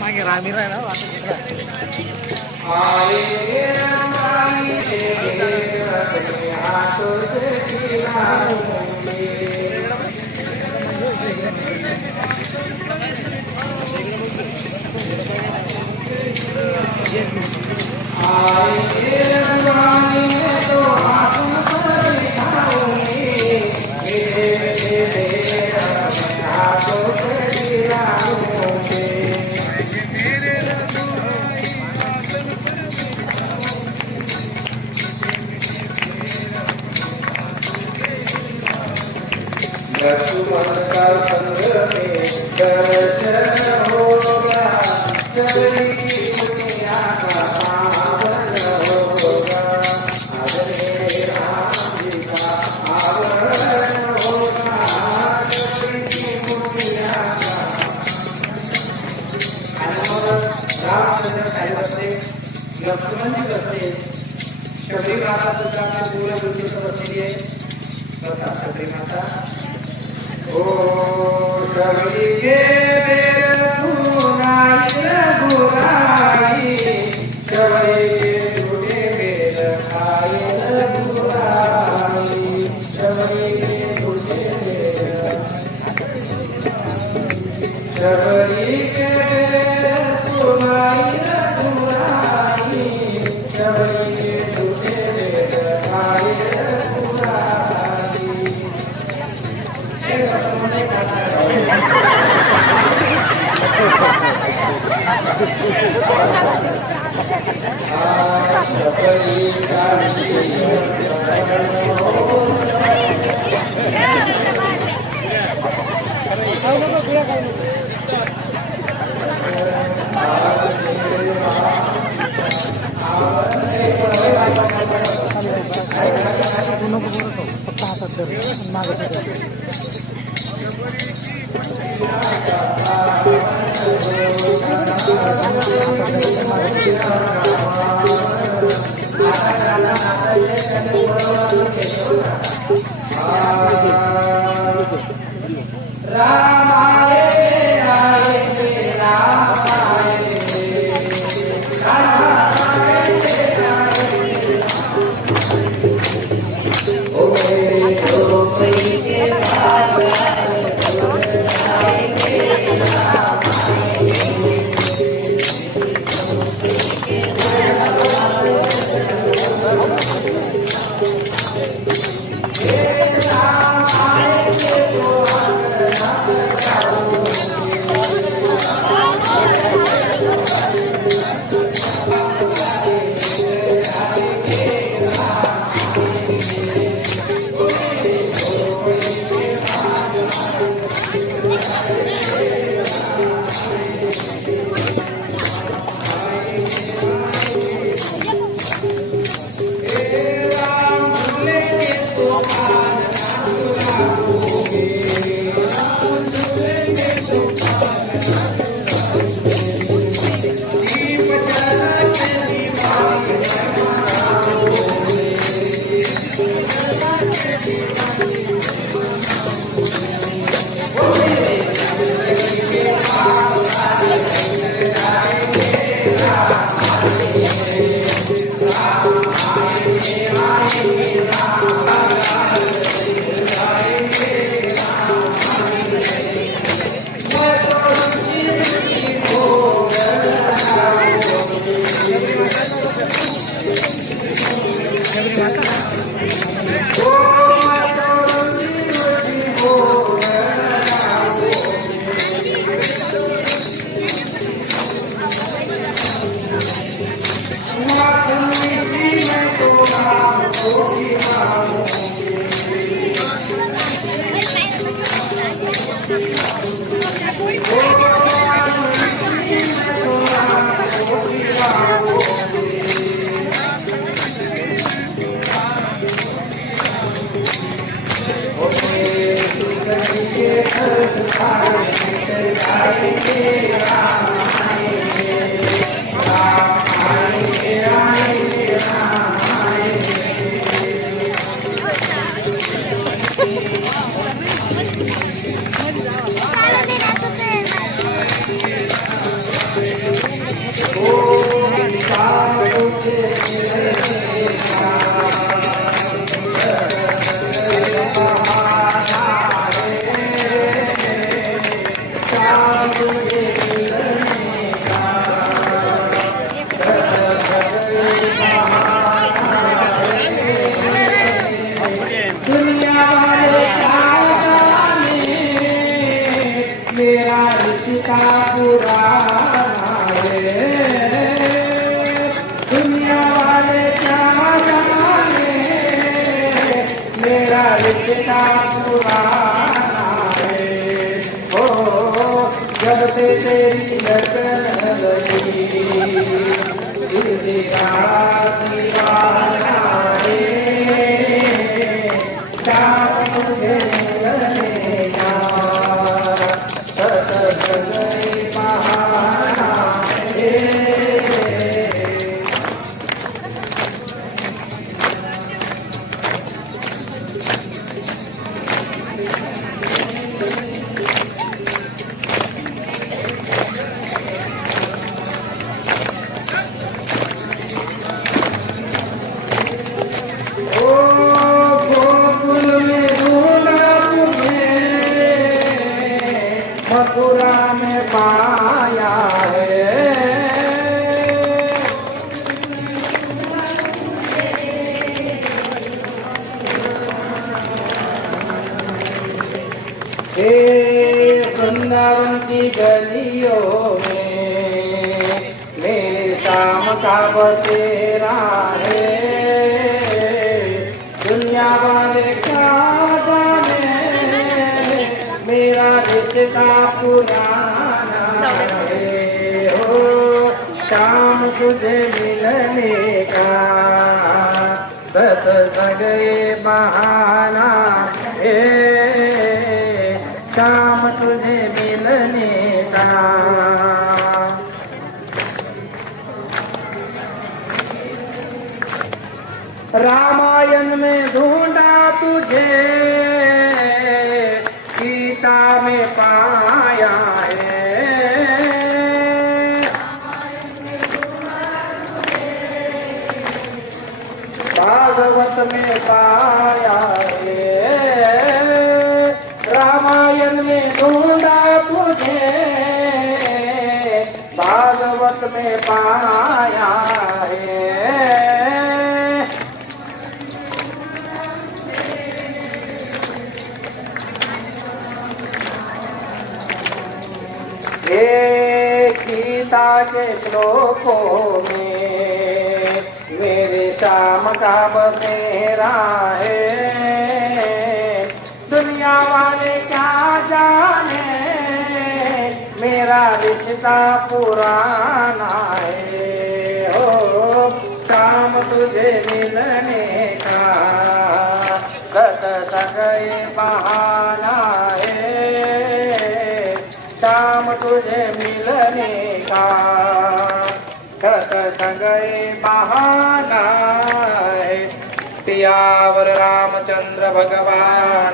मागे रामी राहिला लक्ष्मण जी करते शबरी माता सुद्धा आपल्या पूर्ण वृत्तीवर बसलेली आहे बघा शबरी माता ओ शबरी गे बेर फुलाई गुराई शबरी गे तुझे बेर खायल गुराई शबरी गे तुझे बेर शबरी गे बेर फुलाई Oh, मेरा रिश्ता पुराना है हो जब से तेरी लगन लगी दीवाना है शाम तुझे मिलने का सतसंग बहाना है मथुरा में पाया है हे वृंदावन की गलियों में मेरे शाम का बसेरा है दुनिया वाले क्या मेरा रिश्ता पुराना है हो शाम तुझे मिलने का सतसंग बहाना है शाम तुझे मिलने का रामायण में ढूंढा तुझे सीता में पाया है भागवत में पाया है रामायण में ढूंढा तुझे भागवत में पाया है गीता के श्लोकों में मेरे शाम का बसेरा है दुनिया वाले क्या जाने मेरा रिश्ता पुराना है हो शाम तुझे मिलने का सतसंग बहाना है शाम तुझे मिलने का सतसंग बहाना है सियावर रामचंद्र भगवान